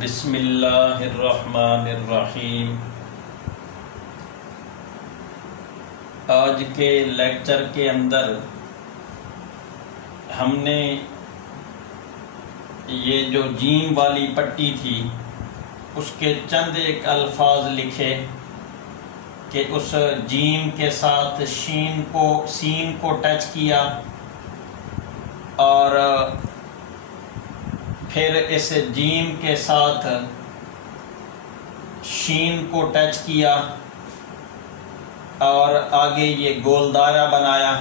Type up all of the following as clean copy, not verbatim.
بسم اللہ الرحمن الرحیم۔ آج کے لیکچر کے اندر ہم نے یہ جو جیم والی پٹی تھی اس کے چند ایک الفاظ لکھے کہ اس جیم کے ساتھ سین کو ٹچ کیا اور پھر اس جیم کے ساتھ شین کو ٹچ کیا اور آگے یہ گول دائرہ بنایا۔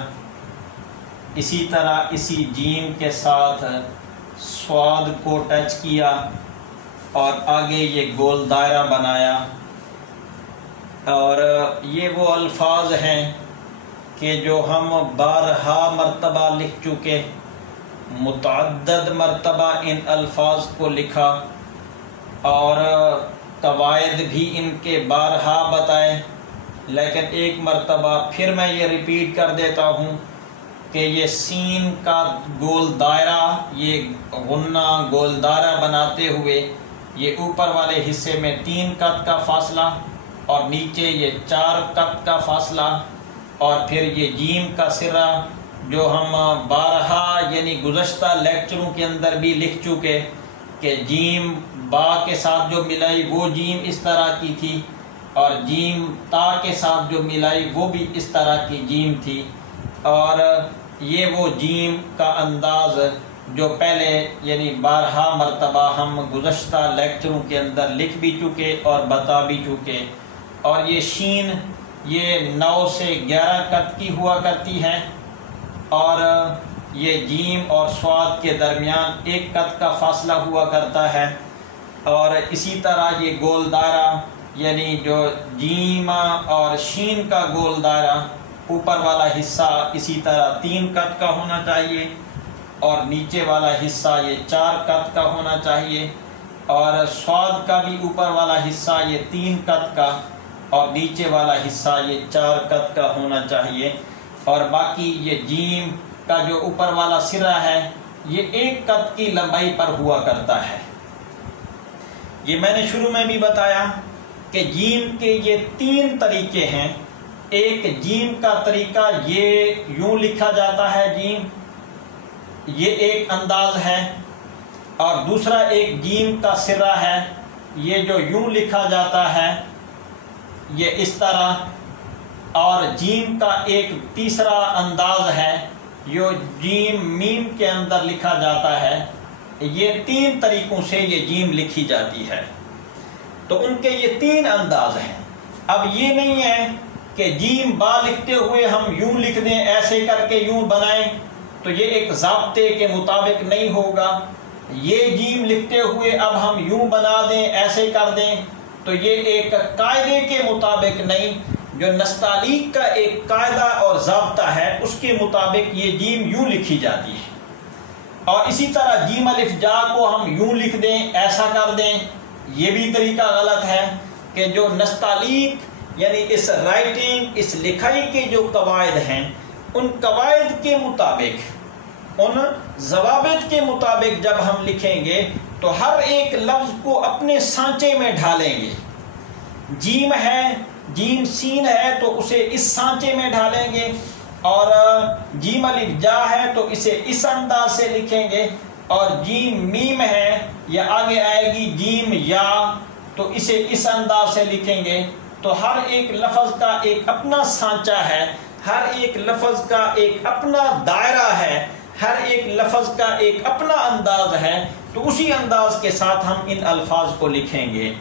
اسی طرح اسی جیم کے ساتھ سواد کو ٹچ کیا اور آگے یہ گول دائرہ بنایا۔ اور یہ وہ الفاظ ہیں کہ جو ہم بارہا مرتبہ لکھ چکے، متعدد مرتبہ ان الفاظ کو لکھا اور قواعد بھی ان کے بارہا بتائے، لیکن ایک مرتبہ پھر میں یہ ریپیٹ کر دیتا ہوں کہ یہ سین کا گول دائرہ، یہ غنہ گول دائرہ بناتے ہوئے یہ اوپر والے حصے میں 3 قط کا فاصلہ اور نیچے یہ 4 قط کا فاصلہ، اور پھر یہ جیم کا سرہ جو ہم بارہا یعنی گزشتہ لیکچروں کے اندر بھی لکھ چکے کہ جیم با کے ساتھ جو ملائی وہ جیم اس طرح کی تھی اور جیم تا کے ساتھ جو ملائی وہ بھی اس طرح کی جیم تھی۔ اور یہ وہ جیم کا انداز جو پہلے یعنی بارہا مرتبہ ہم گزشتہ لیکچروں کے اندر لکھ بھی چکے اور بتا بھی چکے۔ اور یہ شین یہ 9 سے 11 قط کی ہوا کرتی ہے اور یہ جیم اور سواد کے درمیان 1 قط کا فاصلہ ہوا کرتا ہے۔ اور اسی طرح یہ گول دائرہ یعنی جو جیم اور شین کا گول دائرہ اوپر والا حصہ اسی طرح 3 قط کا ہونا چاہیے اور نیچے والا حصہ یہ 4 قط کا ہونا چاہیے، اور سواد کا بھی اوپر والا حصہ یہ 3 قط کا اور نیچے والا حصہ یہ 4 قط کا ہونا چاہیے، اور باقی یہ جیم کا جو اوپر والا سرہ ہے یہ 1 قط کی لمبائی پر ہوا کرتا ہے۔ یہ میں نے شروع میں بھی بتایا کہ جیم کے یہ 3 طریقے ہیں۔ ایک جیم کا طریقہ یہ یوں لکھا جاتا ہے جیم، یہ ایک انداز ہے، اور دوسرا ایک جیم کا سرہ ہے یہ جو یوں لکھا جاتا ہے یہ اس طرح، اور جیم کا ایک تیسرا انداز ہے جو جیم میم کے اندر لکھا جاتا ہے۔ یہ 3 طریقوں سے یہ جیم لکھی جاتی ہے، تو ان کے یہ 3 انداز ہیں۔ اب یہ نہیں ہے کہ جیم با لکھتے ہوئے ہم یوں لکھ دیں، ایسے کر کے یوں بنائیں، تو یہ ایک ضابطے کے مطابق نہیں ہوگا۔ یہ جیم لکھتے ہوئے اب ہم یوں بنا دیں، ایسے کر دیں، تو یہ ایک قاعدے کے مطابق نہیں، جو نستعلیق کا ایک قاعدہ اور ضابطہ ہے اس کے مطابق یہ جیم یوں لکھی جاتی ہے۔ اور اسی طرح جیم الف جا کو ہم یوں لکھ دیں، ایسا کر دیں، یہ بھی طریقہ غلط ہے کہ جو نستعلیق یعنی اس رائٹنگ اس لکھائی کے جو قواعد ہیں ان قواعد کے مطابق، ان ضوابط کے مطابق جب ہم لکھیں گے تو ہر ایک لفظ کو اپنے سانچے میں ڈھالیں گے۔ جیم ہے، جیم سین ہے تو اسے اس سانچے میں ڈھالیں گے، اور جیم الف جا ہے تو اسے اس انداز سے لکھیں گے، اور جیم میم ہے یا آگے آئے گی جیم یا تو اسے اس انداز سے لکھیں گے۔ تو ہر ایک لفظ کا ایک اپنا سانچہ ہے، ہر ایک لفظ کا ایک اپنا دائرہ ہے، ہر ایک لفظ کا ایک اپنا انداز ہے، تو اسی انداز کے ساتھ ہم ان الفاظ کو لکھیں گے۔